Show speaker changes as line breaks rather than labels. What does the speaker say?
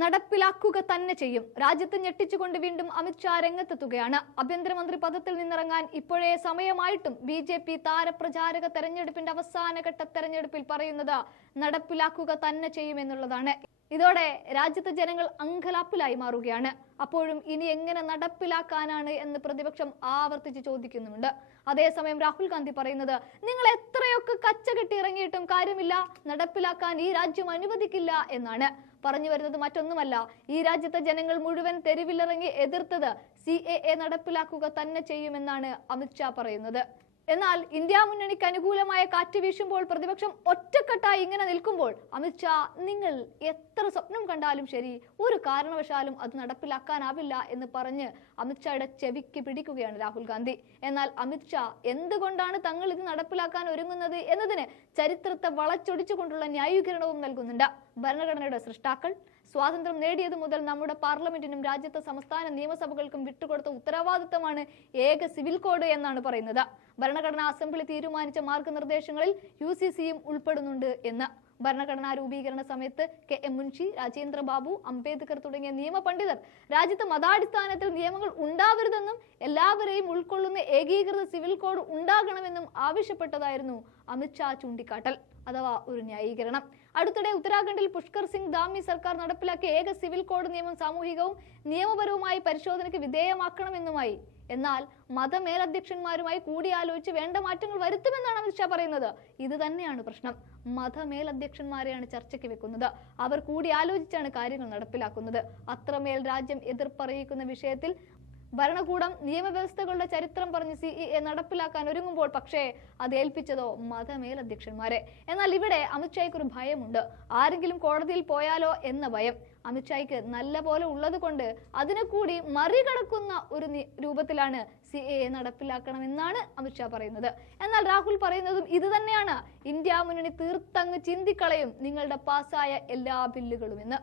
നടപ്പിലാക്കുക തന്നെ ചെയ്യും. രാജ്യത്ത് ഞെട്ടിച്ചുകൊണ്ട് വീണ്ടും അമിത്ഷാ രംഗത്തെത്തുകയാണ്. ആഭ്യന്തരമന്ത്രി പദത്തിൽ നിന്നിറങ്ങാൻ ഇപ്പോഴേ സമയമായിട്ടും ബി ജെ പി താരപ്രചാരക തെരഞ്ഞെടുപ്പിന്റെ അവസാനഘട്ട തെരഞ്ഞെടുപ്പിൽ പറയുന്നത് നടപ്പിലാക്കുക തന്നെ ചെയ്യുമെന്നുള്ളതാണ് ഇതോടെ രാജ്യത്തെ ജനങ്ങൾ അങ്കലാപ്പിലായി മാറുകയാണ്. അപ്പോഴും ഇനി എങ്ങനെ നടപ്പിലാക്കാനാണ് എന്ന് പ്രതിപക്ഷം ആവർത്തിച്ച് ചോദിക്കുന്നുണ്ട് അതേസമയം രാഹുൽ ഗാന്ധി പറയുന്നത് നിങ്ങൾ എത്രയൊക്കെ കച്ച കെട്ടി ഇറങ്ങിയിട്ടും കാര്യമില്ല. നടപ്പിലാക്കാൻ ഈ രാജ്യം അനുവദിക്കില്ല എന്നാണ്. പറഞ്ഞു വരുന്നത് മറ്റൊന്നുമല്ല. ഈ രാജ്യത്തെ ജനങ്ങൾ മുഴുവൻ തെരുവിലിറങ്ങി എതിർത്തത് സി എ എ നടപ്പിലാക്കുക തന്നെ ചെയ്യുമെന്നാണ് അമിത്ഷാ പറയുന്നത്. എന്നാൽ ഇന്ത്യ മുന്നണിക്ക് അനുകൂലമായ കാറ്റ് വീശുമ്പോൾ പ്രതിപക്ഷം ഒറ്റക്കെട്ടായി ഇങ്ങനെ നിൽക്കുമ്പോൾ അമിത്ഷാ നിങ്ങൾ എത്ര സ്വപ്നം കണ്ടാലും ശരി ഒരു കാരണവശാലും അത് നടപ്പിലാക്കാനാവില്ല എന്ന് പറഞ്ഞ് അമിത്ഷായുടെ ചെവിക്ക് പിടിക്കുകയാണ് രാഹുൽ ഗാന്ധി. എന്നാൽ അമിത്ഷാ എന്തുകൊണ്ടാണ് തങ്ങൾ ഇത് നടപ്പിലാക്കാൻ ഒരുങ്ങുന്നത്? എന്നതിന് ചരിത്രത്തെ വളച്ചൊടിച്ചുകൊണ്ടുള്ള ന്യായീകരണവും നൽകുന്നുണ്ട്. ഭരണഘടനയുടെ സൃഷ്ടാക്കൾ സ്വാതന്ത്ര്യം നേടിയത് മുതൽ നമ്മുടെ പാർലമെന്റിനും രാജ്യത്തെ സംസ്ഥാന നിയമസഭകൾക്കും വിട്ടുകൊടുത്ത ഉത്തരവാദിത്തമാണ് ഏക സിവിൽ കോഡ് എന്നാണ് പറയുന്നത്. ഭരണഘടനാ അസംബ്ലി തീരുമാനിച്ച മാർഗനിർദ്ദേശങ്ങളിൽ യു സി സിയും ഉൾപ്പെടുന്നുണ്ട് എന്ന്. ഭരണഘടനാ രൂപീകരണ സമയത്ത് കെ എം മുൻഷി രാജേന്ദ്ര ബാബു അംബേദ്കർ തുടങ്ങിയ നിയമ പണ്ഡിതർ രാജ്യത്ത് മതാടിസ്ഥാനത്തിൽ നിയമങ്ങൾ ഉണ്ടാവരുതെന്നും എല്ലാവരെയും ഉൾക്കൊള്ളുന്ന ഏകീകൃത സിവിൽ കോഡ് ഉണ്ടാകണമെന്നും ആവശ്യപ്പെട്ടതായിരുന്നു അമിത്ഷാ ചൂണ്ടിക്കാട്ടൽ. അഥവാ ഒരു ന്യായീകരണം. അടുത്തിടെ ഉത്തരാഖണ്ഡിൽ പുഷ്കർ സിംഗ് ധാമി സർക്കാർ നടപ്പിലാക്കിയ ഏക സിവിൽ കോഡ് നിയമം സാമൂഹികവും നിയമപരവുമായി പരിശോധനയ്ക്ക് വിധേയമാക്കണമെന്നുമായി. എന്നാൽ മതമേലധ്യക്ഷന്മാരുമായി കൂടിയാലോചിച്ച് വേണ്ട മാറ്റങ്ങൾ വരുത്തുമെന്നാണ് അമിത്ഷാ പറയുന്നത്. ഇത് തന്നെയാണ് പ്രശ്നം. മതമേലധ്യക്ഷന്മാരെയാണ് ചർച്ചയ്ക്ക് വെക്കുന്നത്. അവർ കൂടിയാലോചിച്ചാണ് കാര്യങ്ങൾ നടപ്പിലാക്കുന്നത്. അത്രമേൽ രാജ്യം എതിർപ്പറിയിക്കുന്ന വിഷയത്തിൽ ഭരണകൂടം നിയമവ്യവസ്ഥകളുടെ ചരിത്രം പറഞ്ഞ് സി ഇ എ നടപ്പിലാക്കാൻ ഒരുങ്ങുമ്പോൾ പക്ഷേ അത് ഏൽപ്പിച്ചതോ മതമേലധ്യക്ഷന്മാരെ. എന്നാൽ ഇവിടെ അമിത്ഷായ്ക്ക് ഒരു ഭയമുണ്ട്. ആരെങ്കിലും കോടതിയിൽ പോയാലോ എന്ന ഭയം. അമിത്ഷായ്ക്ക് നല്ല പോലെ ഉള്ളത് കൊണ്ട് അതിനെ കൂടി മറികടക്കുന്ന ഒരു രൂപത്തിലാണ് സി എ നടപ്പിലാക്കണമെന്നാണ് അമിത്ഷാ പറയുന്നത്. എന്നാൽ രാഹുൽ പറയുന്നതും ഇത് തന്നെയാണ്. ഇന്ത്യ മുന്നണി തീർത്തങ്ങ് ചിന്തിക്കളയും നിങ്ങളുടെ പാസ്സായ എല്ലാ ബില്ലുകളും എന്ന്